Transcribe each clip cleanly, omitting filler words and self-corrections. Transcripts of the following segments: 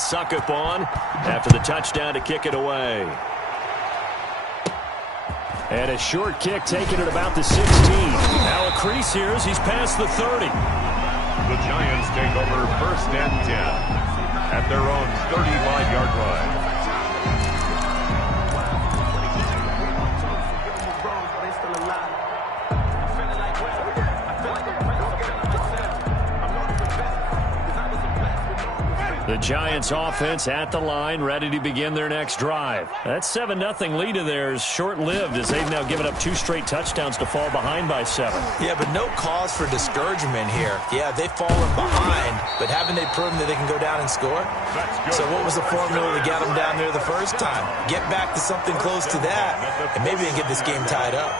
suck up on after the touchdown to kick it away. And a short kick taken at about the 16. Now a crease here as he's past the 30. The Giants take over 1st and 10 at their own 35-yard line. The Giants offense at the line, ready to begin their next drive. That 7-0 lead of theirs short-lived as they've now given up 2 straight touchdowns to fall behind by 7. Yeah, but no cause for discouragement here. Yeah, they've fallen behind, but haven't they proven that they can go down and score? So what was the formula to get them down there the first time? Get back to something close to that, and maybe they can get this game tied up.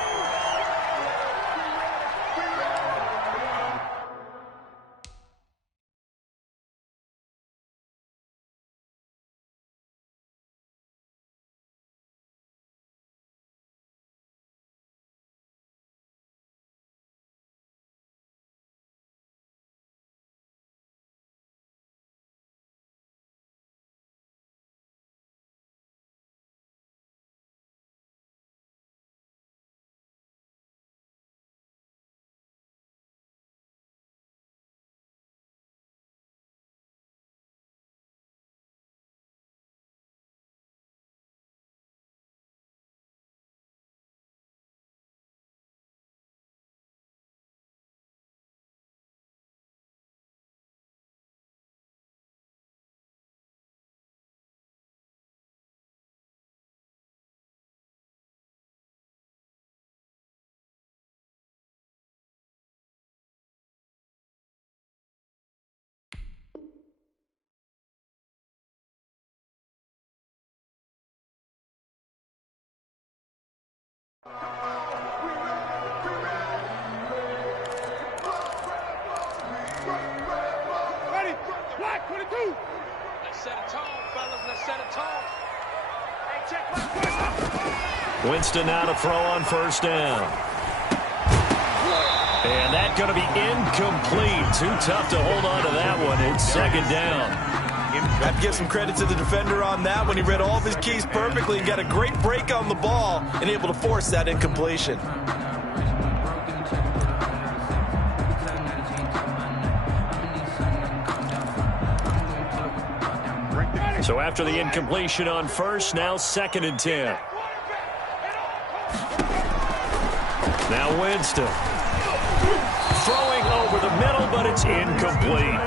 Ready? Black 22. Let's set a tone, fellas. Let's set a tone. Hey, check my Winston now to throw on 1st down. And that's going to be incomplete. Too tough to hold on to that one. It's 2nd down. I have to give some credit to the defender on that one. He read all of his keys perfectly and got a great break on the ball and able to force that incompletion. So after the incompletion on 1st, now 2nd and 10. Now Winston. Throwing over the middle, but it's incomplete.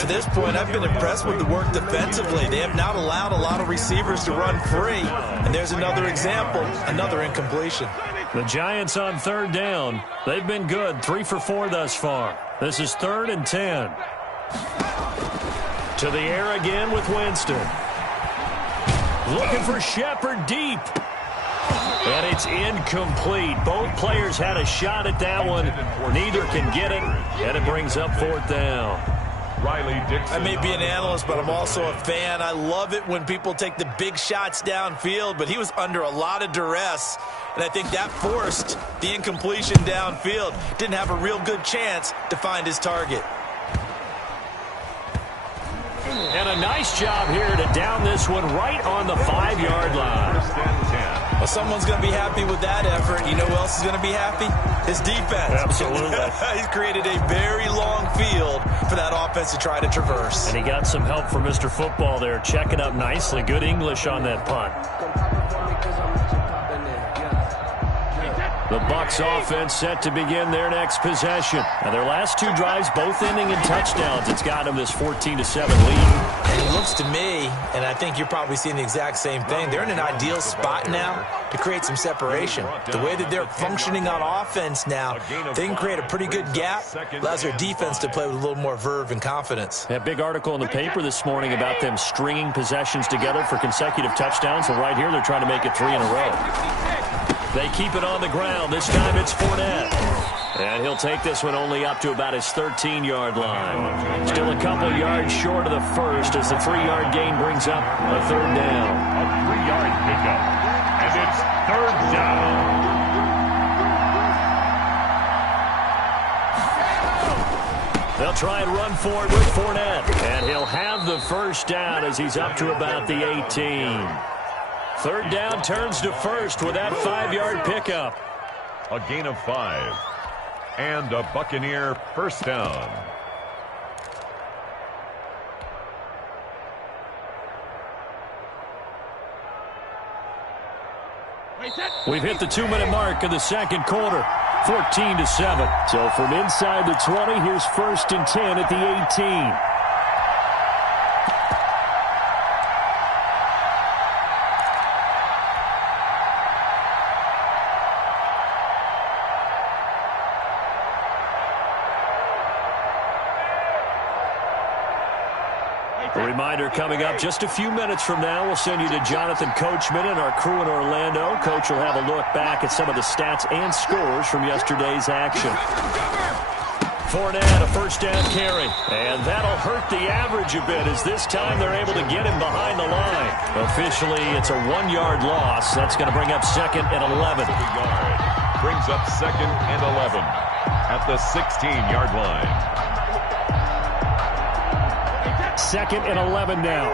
To this point, I've been impressed with the work defensively. They have not allowed a lot of receivers to run free. And there's another example, another incompletion. The Giants on 3rd down. They've been good, 3 for 4 thus far. This is 3rd and 10. To the air again with Winston. Looking for Shepard deep. And it's incomplete. Both players had a shot at that one. Neither can get it. And it brings up 4th down. I may be an analyst, but I'm also a fan. I love it when people take the big shots downfield, but he was under a lot of duress. And I think that forced the incompletion downfield. Didn't have a real good chance to find his target. And a nice job here to down this one right on the 5-yard line. Well, someone's going to be happy with that effort. You know who else is going to be happy? His defense. Absolutely. He's created a very long field for that offense to try to traverse. And he got some help from Mr. Football there, checking up nicely. Good English on that punt. The Bucs offense set to begin their next possession. Now their last 2 drives both ending in touchdowns. It's got them this 14-7 lead. And it looks to me, and I think you're probably seeing the exact same thing, they're in an ideal spot now to create some separation. The way that they're functioning on offense now, they can create a pretty good gap. Allows their defense to play with a little more verve and confidence. That big article in the paper this morning about them stringing possessions together for consecutive touchdowns. Well, right here they're trying to make it 3 in a row. They keep it on the ground. This time it's Fournette. And he'll take this one only up to about his 13-yard line. Still a couple yards short of the first as the 3-yard gain brings up a 3rd down. A 3-yard pickup. And it's 3rd down. They'll try and run for it with Fournette. And he'll have the first down as he's up to about the 18. Third down turns to first with that 5-yard pickup. A gain of 5. And a Buccaneer first down. We've hit the 2-minute mark in the second quarter. 14-7. So from inside the 20, here's 1st and 10 at the 18. A reminder coming up just a few minutes from now. We'll send you to Jonathan Coachman and our crew in Orlando. Coach will have a look back at some of the stats and scores from yesterday's action. Fournette, a first down carry. And that'll hurt the average a bit as this time they're able to get him behind the line. Officially, it's a 1-yard loss. That's going to bring up 2nd and 11. Brings up 2nd and 11 at the 16-yard line. 2nd and 11 now.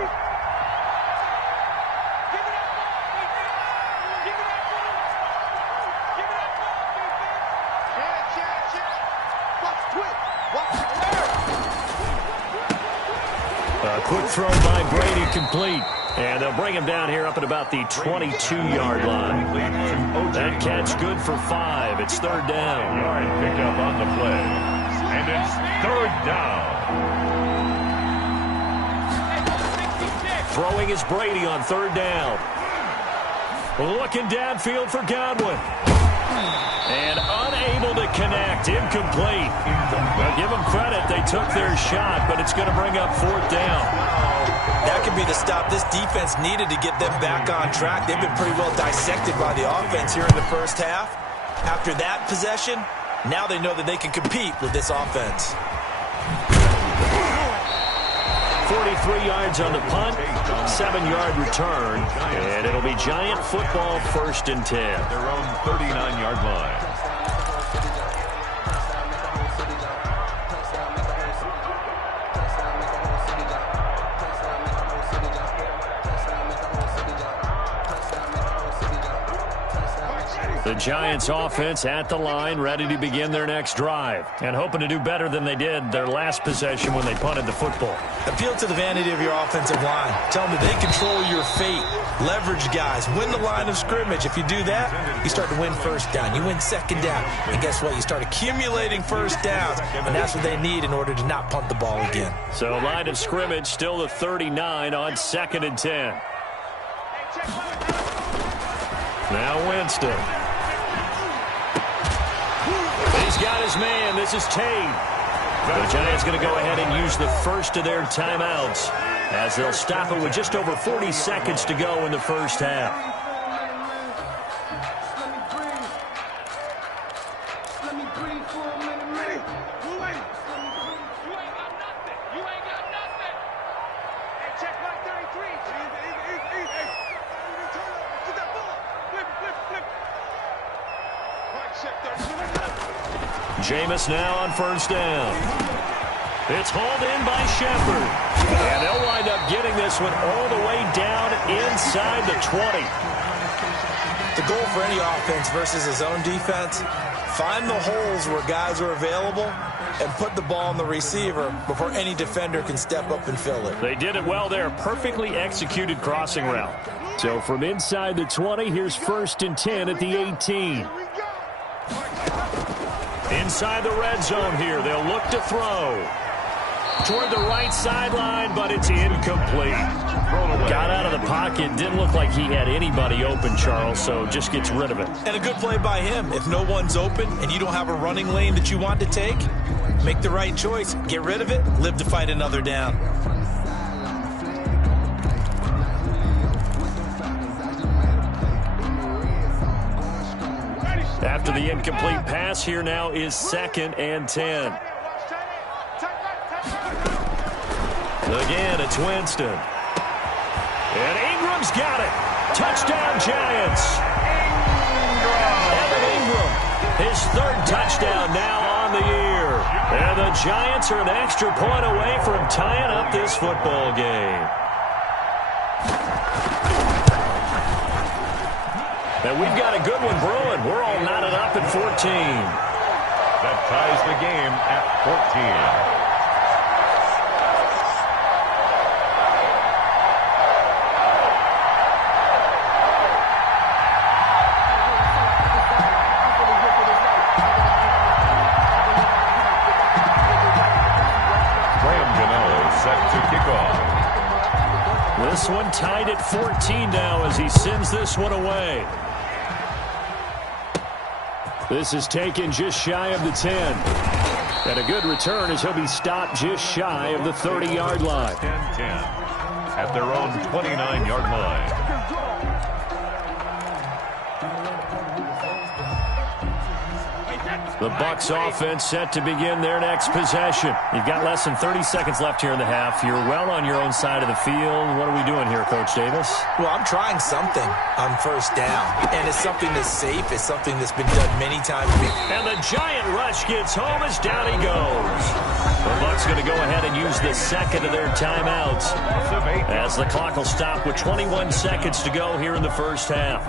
A quick throw by Brady complete. And they'll bring him down here up at about the 22-yard line. That catch good for 5. It's 3rd down. Yard pickup on the play. And it's 3rd down. Throwing is Brady on 3rd down. Looking downfield for Godwin. And unable to connect. Incomplete. Well, give them credit. They took their shot, but it's going to bring up 4th down. That could be the stop this defense needed to get them back on track. They've been pretty well dissected by the offense here in the first half. After that possession, now they know that they can compete with this offense. 43 yards on the punt, 7-yard return, and it'll be Giant football 1st and 10. Their own 39-yard line. The Giants offense at the line, ready to begin their next drive, and hoping to do better than they did their last possession when they punted the football. Appeal to the vanity of your offensive line. Tell them that they control your fate. Leverage guys. Win the line of scrimmage. If you do that, you start to win 1st down. You win 2nd down. And guess what? You start accumulating 1st downs, and that's what they need in order to not punt the ball again. So line of scrimmage still the 39 on 2nd and 10. Now Winston. He's got his man. This is Tate. The Giants going to go ahead and use the first of their timeouts as they'll stop it with just over 40 seconds to go in the first half. Let me breathe for a minute. You ain't got nothing. You ain't got nothing. Hey, check my 33. Hey, turn up. Get that ball. Flip. Right, check 33. Jameis now on 1st down. It's hauled in by Shepard. And they'll wind up getting this one all the way down inside the 20. The goal for any offense versus his own defense, find the holes where guys are available and put the ball on the receiver before any defender can step up and fill it. They did it well there. Perfectly executed crossing route. So from inside the 20, here's 1st and 10 at the 18. Inside the red zone here, they'll look to throw. Toward the right sideline, but it's incomplete. Got out of the pocket, didn't look like he had anybody open, Charles, so just gets rid of it. And a good play by him. If no one's open and you don't have a running lane that you want to take, make the right choice. Get rid of it, live to fight another down. After the incomplete pass, here now is 2nd and 10. Again, it's Winston. And Ingram's got it. Touchdown, Giants. Evan Ingram, his 3rd touchdown now on the year. And the Giants are an extra point away from tying up this football game. And we've got a good one brewing. We're all knotted up at 14. That ties the game at 14. This one tied at 14 now as he sends this one away. This is taken just shy of the 10. And a good return as he'll be stopped just shy of the 30-yard line. 10-10 at their own 29-yard line. The Bucs offense set to begin their next possession. You've got less than 30 seconds left here in the half. You're well on your own side of the field. What are we doing here, Coach Davis? Well, I'm trying something on first down. And it's something that's safe. It's something that's been done many times before. And the giant rush gets home as down he goes. The Bucs going to go ahead and use the second of their timeouts as the clock will stop with 21 seconds to go here in the first half.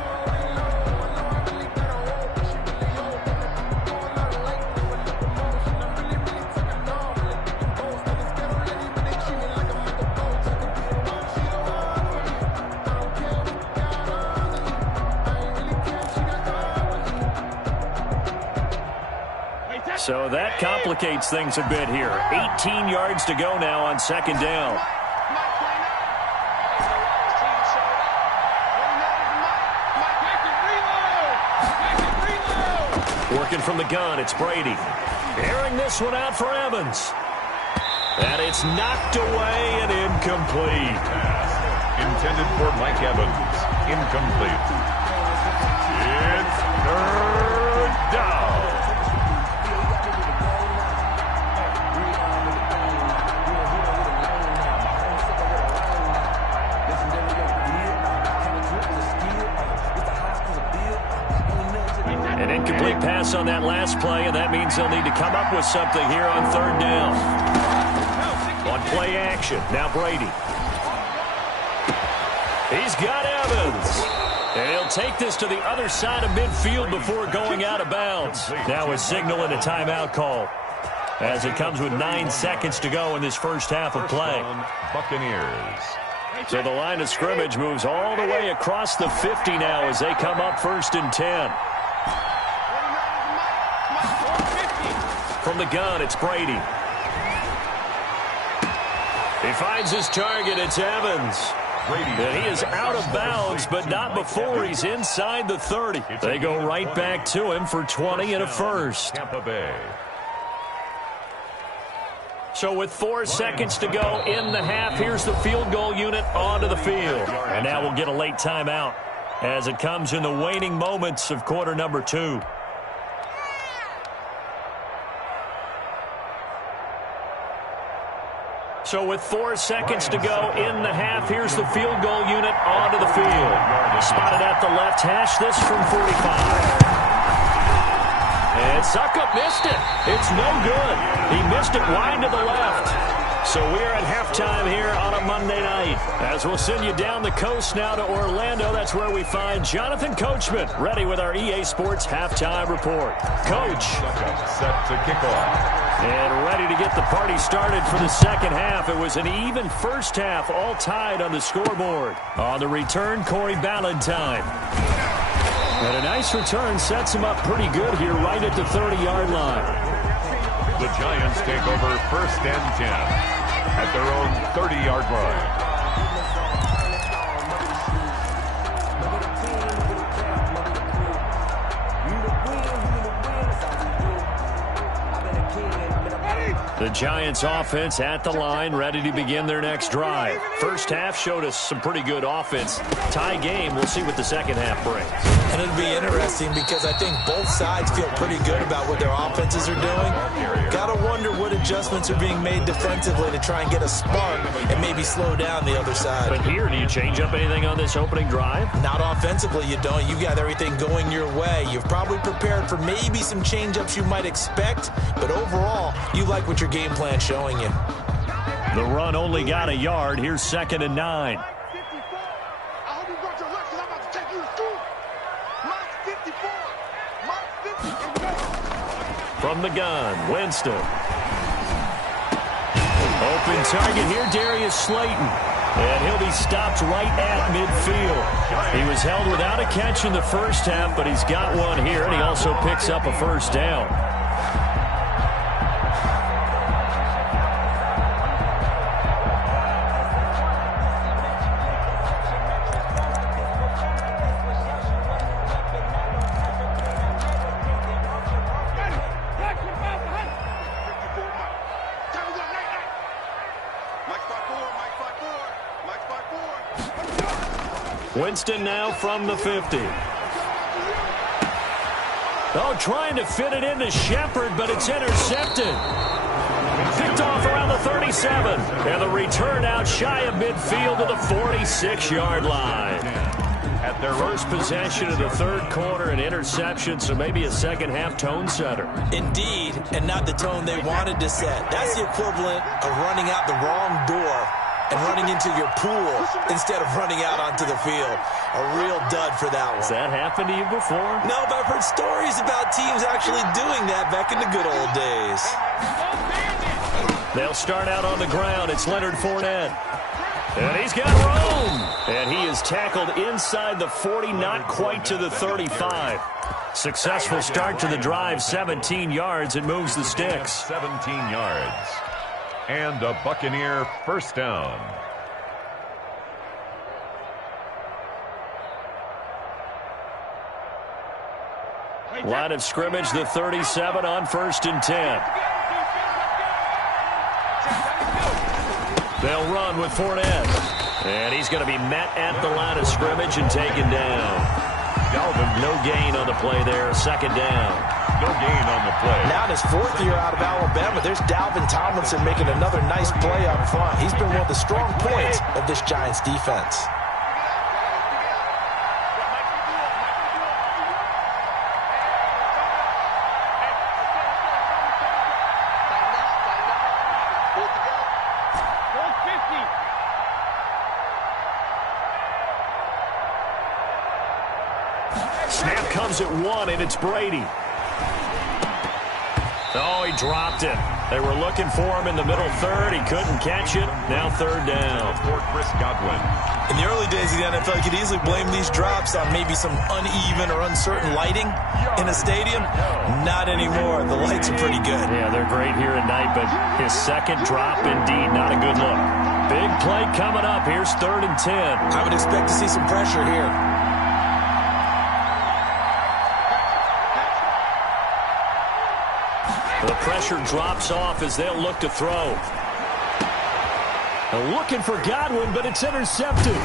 So that complicates things a bit here. 18 yards to go now on second down. Working from the gun, it's Brady. Airing this one out for Evans. And it's knocked away and incomplete. Intended for Mike Evans. Incomplete. It's third down. An incomplete pass on that last play, and that means they'll need to come up with something here on third down. On play action, now Brady. He's got Evans. And he'll take this to the other side of midfield before going out of bounds. Now a signal and a timeout call as it comes with 9 seconds to go in this first half of play. Buccaneers. So the line of scrimmage moves all the way across the 50 now as they come up first and 10. From the gun, it's Brady. He finds his target. It's Evans. And he is out of bounds, but not before he's inside the 30. They go right back to him for 20 and a first. Tampa Bay. So with 4 seconds to go in the half, here's the field goal unit onto the field. And now we'll get a late timeout as it comes in the waning moments of quarter number 2. So with 4 seconds to go in the half, here's the field goal unit onto the field. Spotted at the left hash, this from 45. And Suckup missed it. It's no good. He missed it wide to the left. So we're at halftime here on a Monday night. As we'll send you down the coast now to Orlando, that's where we find Jonathan Coachman, ready with our EA Sports halftime report. Coach. Set to kick off. And ready to get the party started for the second half. It was an even first half, all tied on the scoreboard. On the return, Corey Ballantyne. And a nice return sets him up pretty good here right at the 30-yard line. The Giants take over first and 10 at their own 30-yard line. The Giants offense at the line, ready to begin their next drive. First half showed us some pretty good offense. Tie game, we'll see what the second half brings. And it'll be interesting because I think both sides feel pretty good about what their offenses are doing. Got to wonder what adjustments are being made defensively to try and get a spark and maybe slow down the other side. But here, do you change up anything on this opening drive? Not offensively, you don't. You got everything going your way. You've probably prepared for maybe some change-ups you might expect, but overall, you like what your game plan showing you. The run only got a yard. Here's 2nd and 9. I hope you brought your lunch because I'm about to take you to school. Mike's 54. Mike's 50. From the gun, Winston. Open target here, Darius Slayton. And he'll be stopped right at midfield. He was held without a catch in the first half, but he's got one here, and he also picks up a first down. Winston now from the 50. Oh, trying to fit it into Shepard, but it's intercepted. Picked off around the 37. And the return out shy of midfield to the 46-yard line. At their first possession of the third quarter, an interception, so maybe a second-half tone setter. Indeed, and not the tone they wanted to set. That's the equivalent of running out the wrong door and running into your pool instead of running out onto the field. A real dud for that one. Has that happened to you before? No, but I've heard stories about teams actually doing that back in the good old days. They'll start out on the ground. It's Leonard Fournette. And he's got room. And he is tackled inside the 40, not quite to the 35. Successful start to the drive, 17 yards. It moves the sticks. 17 yards. And a Buccaneer first down. Line of scrimmage, the 37 on 1st and 10. They'll run with Fournette. And he's going to be met at the line of scrimmage and taken down. Dalvin, no gain on the play there. 2nd down. No gain on the play. Now in his 4th year out of Alabama, there's Dalvin Tomlinson making another nice play up front. He's been one of the strong points of this Giants defense. Snap comes at 1, and it's Brady. Oh, he dropped it. They were looking for him in the middle third. He couldn't catch it. Now 3rd down. For Chris Godwin. In the early days of the NFL, you could easily blame these drops on maybe some uneven or uncertain lighting in a stadium. Not anymore. The lights are pretty good. Yeah, they're great here at night, but his second drop, indeed, not a good look. Big play coming up. Here's 3rd and 10. I would expect to see some pressure here. The pressure drops off as they'll look to throw. Looking for Godwin, but it's intercepted.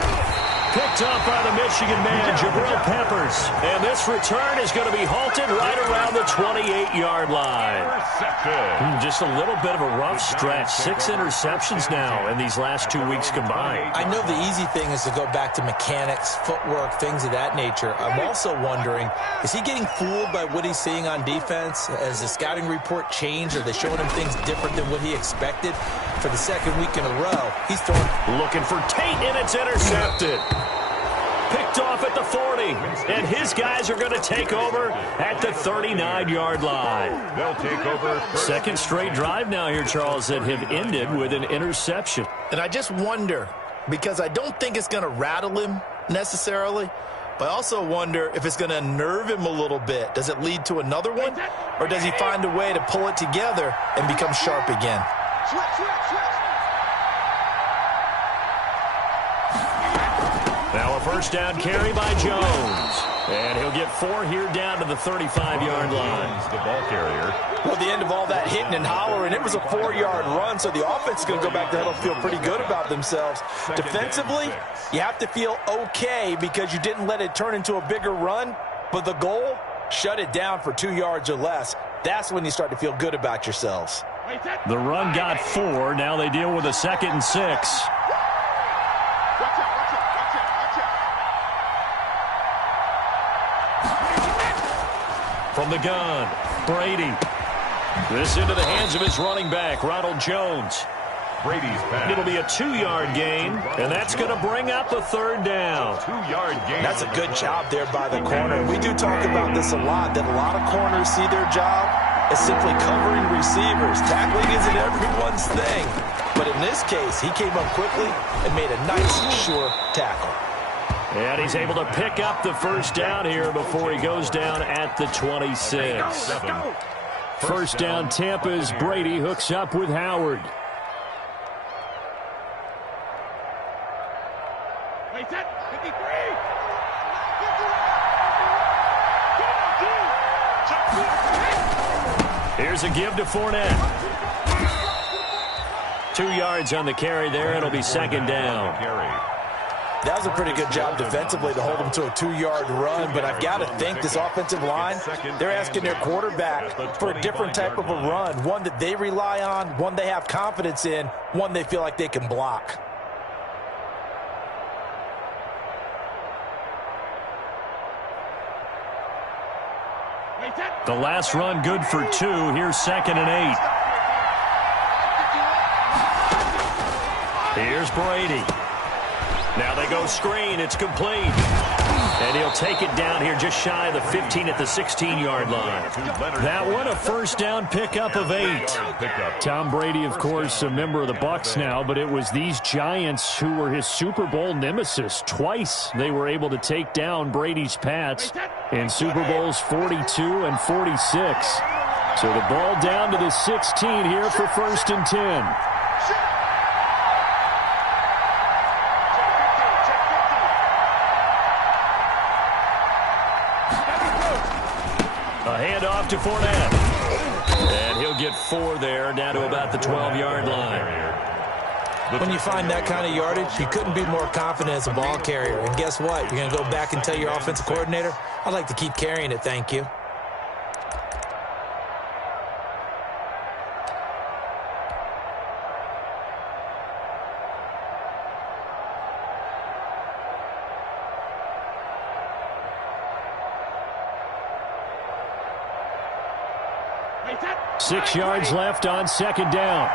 Picked up by the Michigan man, Jabril Peppers. And this return is going to be halted right around the 28-yard line. Just a little bit of a rough stretch. 6 interceptions now in these last 2 weeks combined. I know the easy thing is to go back to mechanics, footwork, things of that nature. I'm also wondering, is he getting fooled by what he's seeing on defense? Has the scouting report changed? Are they showing him things different than what he expected? For the 2nd week in a row, he's throwing. Looking for Tate, and it's intercepted. Picked off at the 40, and his guys are going to take over at the 39-yard line. They'll take over. 2nd straight drive now here, Charles, that have ended with an interception. And I just wonder, because I don't think it's going to rattle him necessarily, but I also wonder if it's going to unnerve him a little bit. Does it lead to another one, or does he find a way to pull it together and become sharp again? Now a first down carry by Jones. And he'll get 4 here down to the 35-yard line. The ball carrier. Well, at the end of all that hitting and hollering, it was a 4-yard run, so the offense is going to go back to huddle and feel pretty good about themselves. Defensively, you have to feel okay because you didn't let it turn into a bigger run, but the goal, shut it down for 2 yards or less. That's when you start to feel good about yourselves. The run got 4. Now they deal with a 2nd and 6. From the gun, Brady. This into the hands of his running back, Ronald Jones. Brady's pass. It'll be a 2-yard gain, and that's going to bring up the 3rd down. 2-yard gain. That's a good job there by the corner. We do talk about this a lot, that a lot of corners see their job as simply covering receivers. Tackling isn't everyone's thing. But in this case, he came up quickly and made a nice, sure tackle. And he's able to pick up the 1st down here before he goes down at the 26. 1st down Tampa as Brady hooks up with Howard. Here's a give to Fournette. 2 yards on the carry there. It'll be 2nd down. That was a pretty good job defensively to hold them to a 2-yard run, but I've got to think this offensive line, they're asking their quarterback for a different type of a run, one that they rely on, one they have confidence in, one they feel like they can block. The last run good for 2. Here's 2nd and 8. Here's Brady. Now they go screen. It's complete. And he'll take it down here just shy of the 15 at the 16-yard line. That one, a 1st down pickup of 8. Tom Brady, of course, a member of the Bucs now, but it was these Giants who were his Super Bowl nemesis. Twice they were able to take down Brady's Pats in Super Bowls 42 and 46. So the ball down to the 16 here for 1st and 10. A handoff to Fournette. And he'll get 4 there, down to about the 12-yard line. When you find that kind of yardage, you couldn't be more confident as a ball carrier. And guess what? You're going to go back and tell your offensive coordinator, I'd like to keep carrying it, thank you. Six yards left on 2nd down.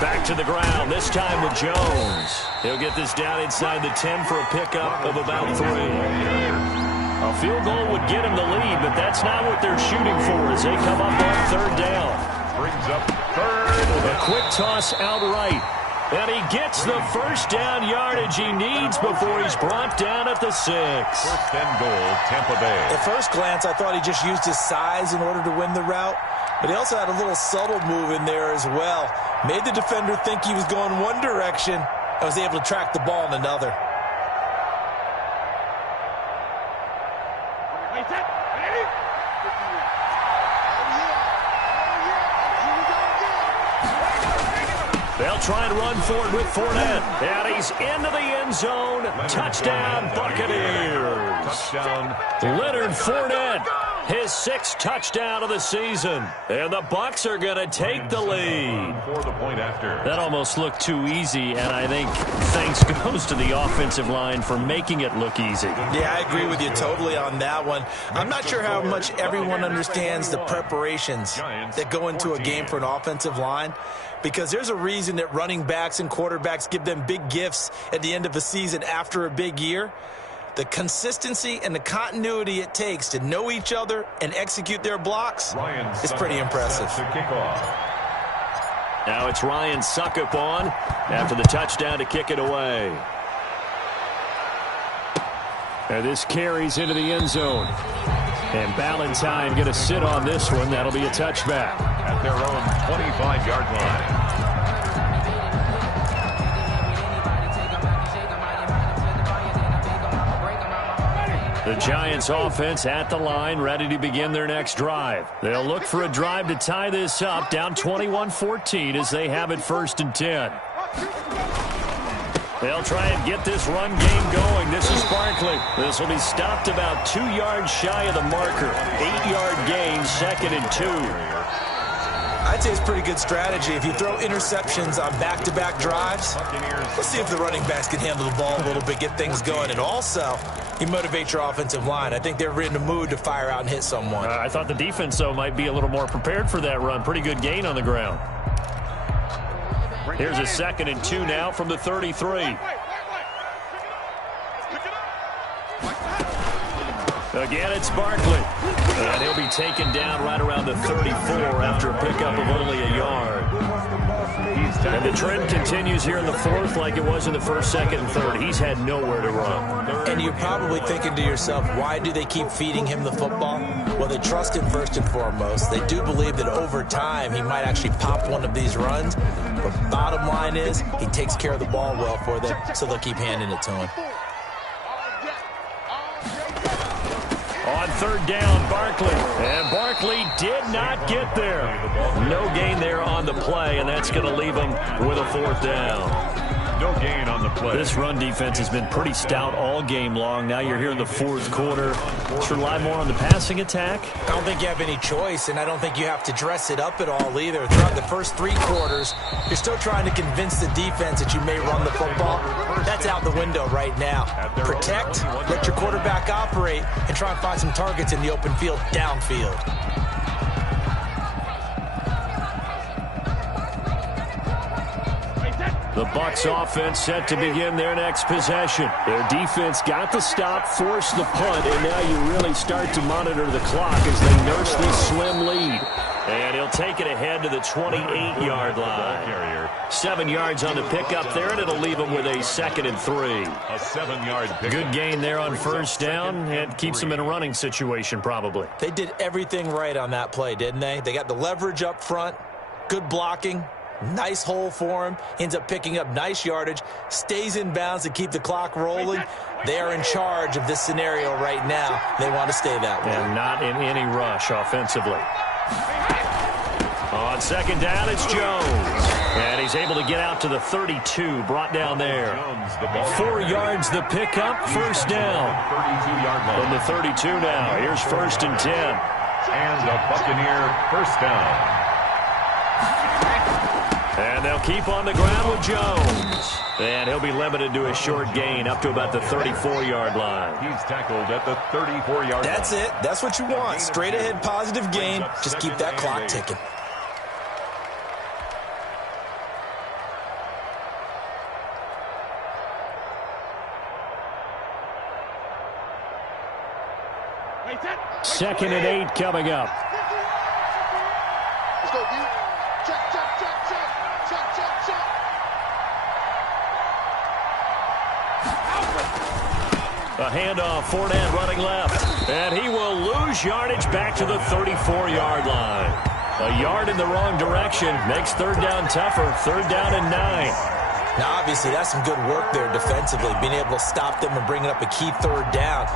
Back to the ground, this time with Jones. He'll get this down inside the 10 for a pickup of about 3. A field goal would get him the lead, but that's not what they're shooting for as they come up on 3rd down. Brings up 3rd. A quick toss outright. And he gets the 1st down yardage he needs before he's brought down at the 6. 1st and goal, Tampa Bay. At first glance, I thought he just used his size in order to win the route, but he also had a little subtle move in there as well. Made the defender think he was going one direction and was able to track the ball in another. They'll try and run for it with Fournette. And he's into the end zone. Touchdown, Buccaneers. Touchdown. Leonard Fournette, his 6th touchdown of the season. And the Bucs are going to take the lead. For the point after. That almost looked too easy, and I think thanks goes to the offensive line for making it look easy. Yeah, I agree with you totally on that one. I'm not sure how much everyone understands the preparations that go into a game for an offensive line, because there's a reason that running backs and quarterbacks give them big gifts at the end of a season after a big year. The consistency and the continuity it takes to know each other and execute their blocks is pretty impressive. Now it's Ryan Suckup on after the touchdown to kick it away. And this carries into the end zone. And Ballantyne going to sit on this one. That'll be a touchback. At their own 25-yard line. The Giants offense at the line, ready to begin their next drive. They'll look for a drive to tie this up, down 21-14 as they have it 1st and 10. They'll try and get this run game going. This is Barkley. This will be stopped about 2 yards shy of the marker. 8-yard gain, 2nd and 2. I'd say it's pretty good strategy. If you throw interceptions on back-to-back drives, let's see if the running backs can handle the ball a little bit, get things going. And also, you motivate your offensive line. I think they're in the mood to fire out and hit someone. I thought the defense, though, might be a little more prepared for that run. Pretty good gain on the ground. Here's a 2nd and 2 now from the 33. Again, it's Barkley. And he'll be taken down right around the 34 after a pickup of only a yard. And the trend continues here in the 4th like it was in the 1st, 2nd, and 3rd. He's had nowhere to run. And you're probably thinking to yourself, why do they keep feeding him the football? Well, they trust him first and foremost. They do believe that over time he might actually pop one of these runs. But bottom line is he takes care of the ball well for them, so they'll keep handing it to him. On 3rd down, Barkley. And Barkley did not get there. No gain there on the play, and that's going to leave him with a 4th down. No gain on the play. This run defense has been pretty stout all game long. Now you're here in the 4th quarter. Let's rely more on the passing attack. I don't think you have any choice, and I don't think you have to dress it up at all either. Throughout the first 3 quarters, you're still trying to convince the defense that you may run the football. That's out the window right now. Protect, let your quarterback operate, and try and find some targets in the open field downfield. The Bucs offense set to begin their next possession. Their defense got the stop, forced the punt, and now you really start to monitor the clock as they nurse this slim lead. And he'll take it ahead to the 28-yard line. 7 yards on the pickup there, and it'll leave him with a 2nd and 3. A 7-yard pickup. Good gain there on 1st down, and keeps them in a running situation probably. They did everything right on that play, didn't they? They got the leverage up front, good blocking, nice hole for him, ends up picking up nice yardage, stays in bounds to keep the clock rolling. They are in charge of this scenario right now. They want to stay that way. And not in any rush offensively. On 2nd down, it's Jones. And he's able to get out to the 32, brought down there. 4 yards the pickup, 1st down. From the 32 now, here's 1st and 10. And a Buccaneer 1st down. And they'll keep on the ground with Jones. And he'll be limited to a short gain up to about the 34-yard line. He's tackled at the 34-yard line. That's it. That's what you want. Straight ahead positive gain. Just keep that clock ticking. Second and 8 coming up. Let's go, D. Check, check, check, check. Check, check, check. A handoff, Fournette running left. And he will lose yardage back to the 34-yard line. A yard in the wrong direction makes 3rd down tougher. 3rd down and 9. Now, obviously, that's some good work there defensively, being able to stop them and bringing up a key 3rd down.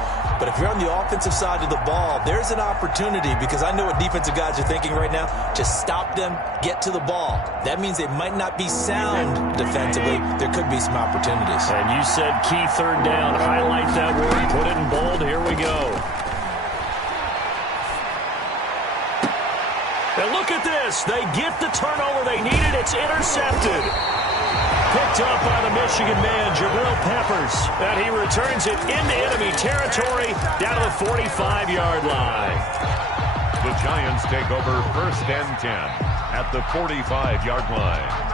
But if you're on the offensive side of the ball, there's an opportunity, because I know what defensive guys are thinking right now. Just stop them, get to the ball. That means they might not be sound defensively. There could be some opportunities. And you said key 3rd down. Highlight that word, put it in bold. Here we go. And look at this. They get the turnover they needed. It's intercepted. Picked up by the Michigan man, Jabril Peppers. And he returns it into enemy territory down to the 45-yard line. The Giants take over 1st and 10 at the 45-yard line.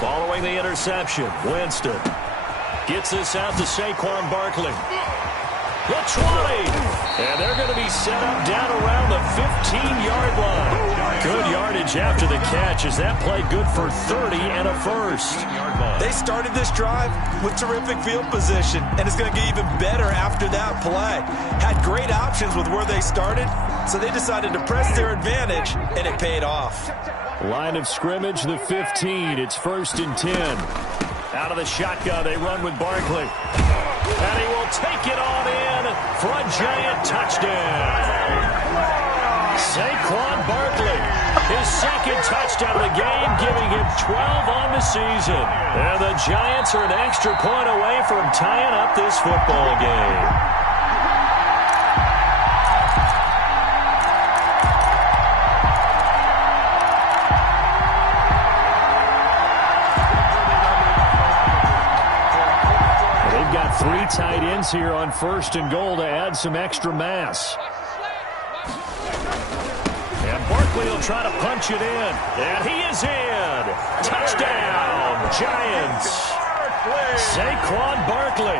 Following the interception, Winston gets this out to Saquon Barkley. The 20. And they're going to be set up down around the 15-yard line. Good yardage after the catch as that play good for 30 and a first. They started this drive with terrific field position, and it's going to get even better after that play. Had great options with where they started, so they decided to press their advantage, and it paid off. Line of scrimmage, the 15. It's 1st and 10. Out of the shotgun, they run with Barkley. And he will take it on in for a giant touchdown. Saquon Barkley, his second touchdown of the game, giving him 12 on the season. And the Giants are an extra point away from tying up this football game. Three tight ends here on 1st and goal to add some extra mass. And Barkley will try to punch it in. And he is in. Touchdown, Giants. Saquon Barkley,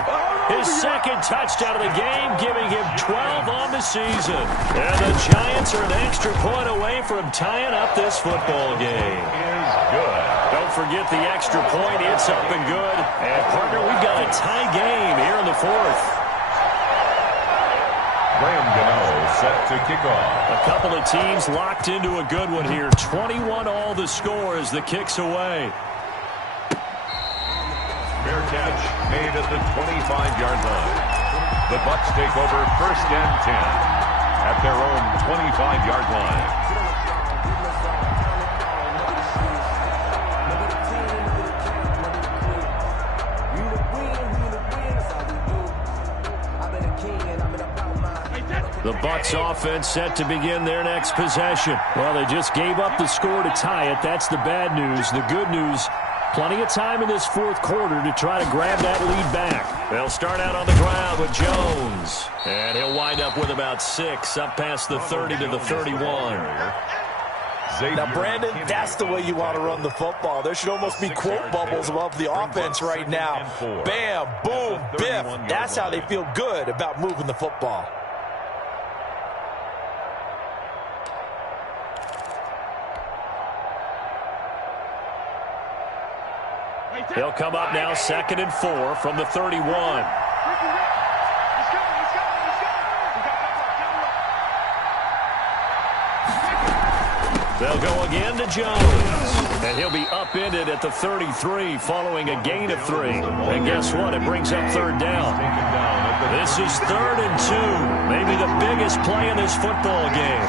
his second touchdown of the game, giving him 12 on the season. And the Giants are an extra point away from tying up this football game. Don't forget the extra point. It's up and good. And, partner, we've got a tie game here in the 4th. Graham Gano set to kick off. A couple of teams locked into a good one here. 21 all the score as the kick's away. Fair catch made at the 25-yard line. The Bucs take over 1st and 10 at their own 25-yard line. The Bucs offense set to begin their next possession. Well, they just gave up the score to tie it. That's the bad news. The good news, plenty of time in this 4th quarter to try to grab that lead back. They'll start out on the ground with Jones. And he'll wind up with about 6, up past the 30 to the 31. Now, Brandon, that's the way you want to run the football. There should almost be quote bubbles above the offense right now. Bam, boom, biff. That's how they feel good about moving the football. They'll come up now 2nd and 4 from the 31. They'll go again to Jones. And he'll be upended at the 33 following a gain of 3. And guess what? It brings up 3rd down. This is 3rd and 2. Maybe the biggest play in this football game.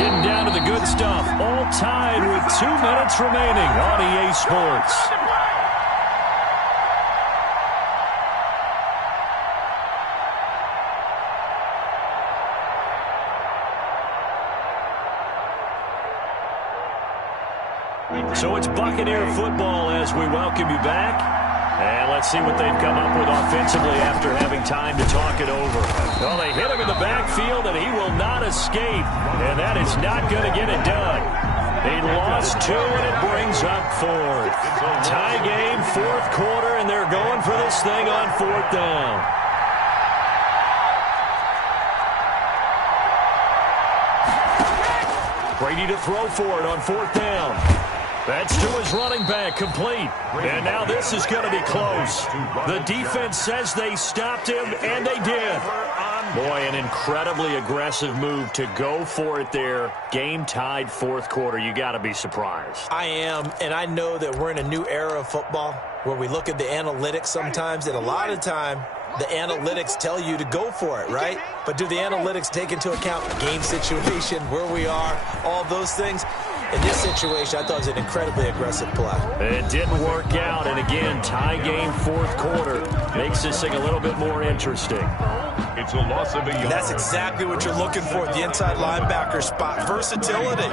Getting down to the good stuff. All tied with 2 minutes remaining on EA Sports. So it's Buccaneer football as we welcome you back. And let's see what they've come up with offensively after having time to talk it over. Well, they hit him in the backfield, and he will not escape. And that is not going to get it done. They lost 2, and it brings up 4th. Tie game, 4th quarter, and they're going for this thing on 4th down. Brady to throw for it on 4th down. That's to his running back, complete. And now this is going to be close. The defense says they stopped him, and they did. Boy, an incredibly aggressive move to go for it there. Game tied 4th quarter. You got to be surprised. I am, and I know that we're in a new era of football where we look at the analytics sometimes, and a lot of time the analytics tell you to go for it, right? But do the analytics take into account the game situation, where we are, all those things? In this situation, I thought it was an incredibly aggressive play. It didn't work out, and again, tie game 4th quarter makes this thing a little bit more interesting. It's a loss of a yard. That's exactly what you're looking for at the inside linebacker spot. Versatility.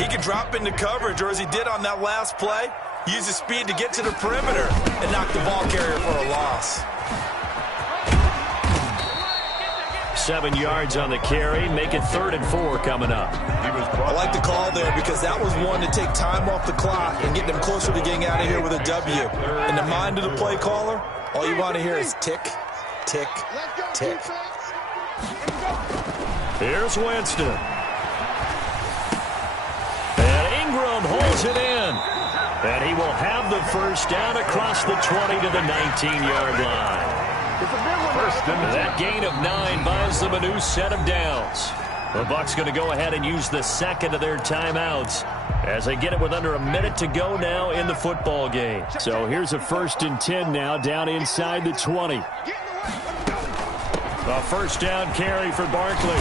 He can drop into coverage, or as he did on that last play, use his speed to get to the perimeter and knock the ball carrier for a loss. 7 yards on the carry. Make it 3rd and 4 coming up. I like the call there because that was one to take time off the clock and get them closer to getting out of here with a W. In the mind of the play caller, all you want to hear is tick, tick, tick. Here's Winston. And Ingram holds it in. And he will have the first down across the 20 to the 19-yard line. That gain of 9 buys them a new set of downs. The Bucs going to go ahead and use the second of their timeouts as they get it with under a minute to go now in the football game. So here's a 1st and 10 now down inside the 20. A first down carry for Barkley.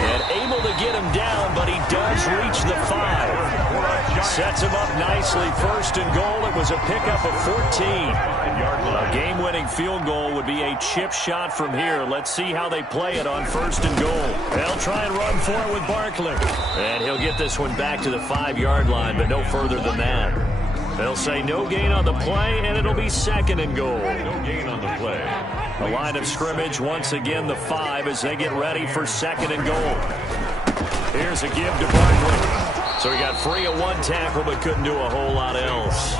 And able to get him down, but he does reach the 5. Sets him up nicely. 1st and goal. It was a pickup of 14. A game-winning field goal would be a chip shot from here. Let's see how they play it on 1st and goal. They'll try and run for it with Barkley. And he'll get this one back to the 5-yard line, but no further than that. They'll say no gain on the play, and it'll be 2nd and goal. No gain on the play. The line of scrimmage, once again, the 5 as they get ready for 2nd and goal. Here's a give to Barkley. So he got free of one tackle but couldn't do a whole lot else.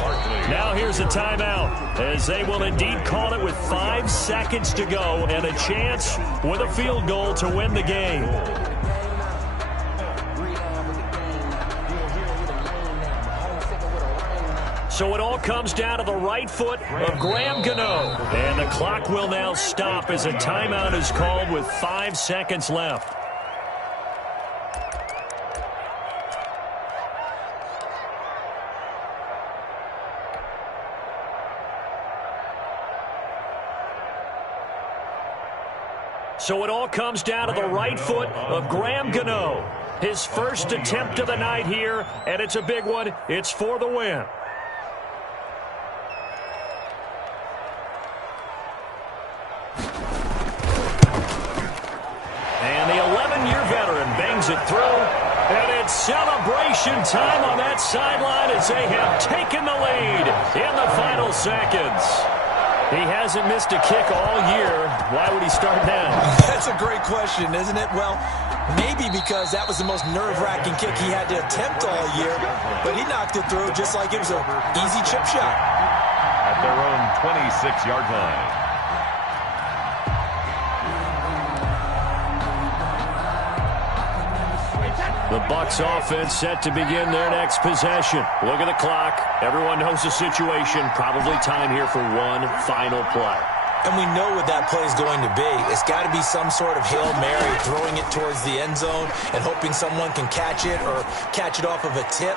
Now here's a timeout as they will indeed call it with 5 seconds to go and a chance with a field goal to win the game. So it all comes down to the right foot of Graham Gano. And the clock will now stop as a timeout is called with 5 seconds left. So it all comes down to the right foot of Graham Gano. His first attempt of the night here, and it's a big one. It's for the win. And the 11-year veteran bangs it through. And it's celebration time on that sideline as they have taken the lead in the final seconds. He hasn't missed a kick all year. Why would he start now? That's a great question, isn't it? Well, maybe because that was the most nerve-wracking kick he had to attempt all year. But he knocked it through just like it was an easy chip shot. At their own 26-yard line. The Bucs offense set to begin their next possession. Look at the clock. Everyone knows the situation. Probably time here for one final play. And we know what that play is going to be. It's got to be some sort of Hail Mary, throwing it towards the end zone and hoping someone can catch it or catch it off of a tip.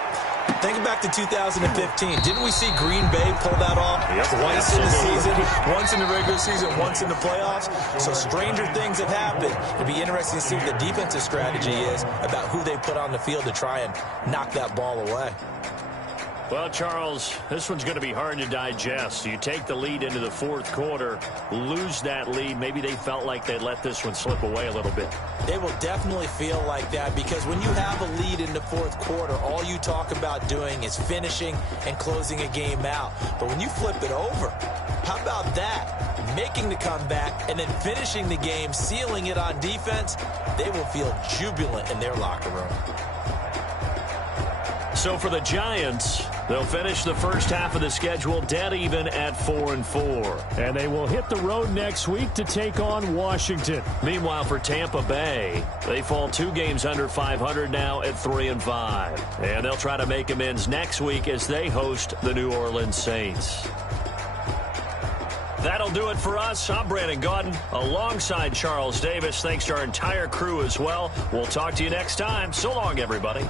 Think back to 2015. Didn't we see Green Bay pull that off twice in the season? Once in the regular season, once in the playoffs. So stranger things have happened. It'll be interesting to see what the defensive strategy is about who they put on the field to try and knock that ball away. Well, Charles, this one's going to be hard to digest. You take the lead into the 4th quarter, lose that lead. Maybe they felt like they let this one slip away a little bit. They will definitely feel like that because when you have a lead in the 4th quarter, all you talk about doing is finishing and closing a game out. But when you flip it over, how about that? Making the comeback and then finishing the game, sealing it on defense, they will feel jubilant in their locker room. So for the Giants, they'll finish the first half of the schedule dead even at 4-4. And they will hit the road next week to take on Washington. Meanwhile, for Tampa Bay, they fall 2 games under 500 now at 3-5. And they'll try to make amends next week as they host the New Orleans Saints. That'll do it for us. I'm Brandon Gaudin alongside Charles Davis. Thanks to our entire crew as well. We'll talk to you next time. So long, everybody.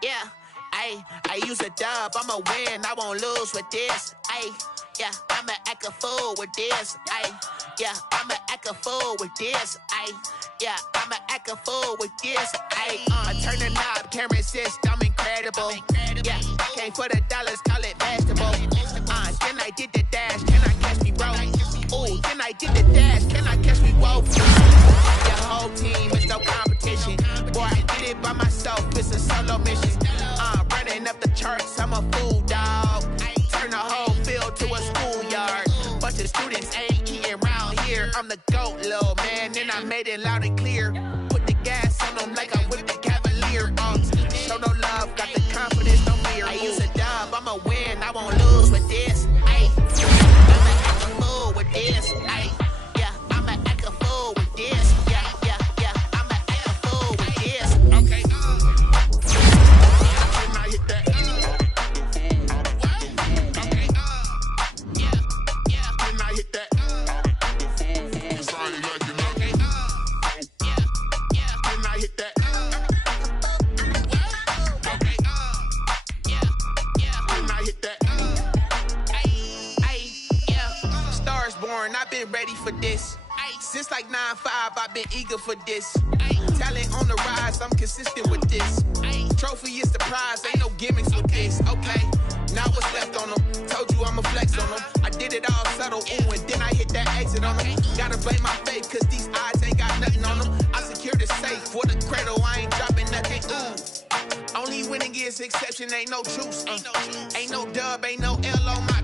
Yeah, I use a dub, I'ma win, I won't lose with this. Yeah, I'ma act a fool with this. Yeah, I'ma act a fool with this. Yeah, I'ma act a fool with this. Turn the knob, camera assist, I'm incredible. Yeah, came for the dollars, call it vegetable. Then I did the dash, can I catch me, bro? Ooh, then I did the dash, can I catch me, whoa? Your whole team is no competition. Boy, I did it by myself, it's a solo mission. Running up the charts, I'm a fool, dog. Turn the whole field to a schoolyard. Bunch of students ain't eating round here. I'm the GOAT, little man, and I made it loud and clear. Put the gas on them like I'm with the Cavalier. Show no love, got the confidence, no fear. I use a dub, I'ma win, I won't lose with this. I'ma act a fool with this. Yeah, I'ma act a fool with this. Yeah, I'ma act a fool with this. Okay. Can I hit that? Okay. Yeah. Can I hit that? It's already like you know. Okay. Yeah. Can I hit that? Okay. Yeah. Can I hit that? Yeah. Stars born, I've been ready for this. Since like 9-5, I've been eager for this. Talent on the rise, I'm consistent with this. Trophy is the prize, ain't no gimmicks with this. Okay, now what's left on them? Told you I'ma flex on them. I did it all subtle, ooh, and then I hit that exit on them. Gotta blame my faith, cause these odds ain't got nothing on them. I secured the safe for the cradle, I ain't dropping nothing, ooh. Only winning is exception, ain't no truce. Ain't no dub, ain't no L on my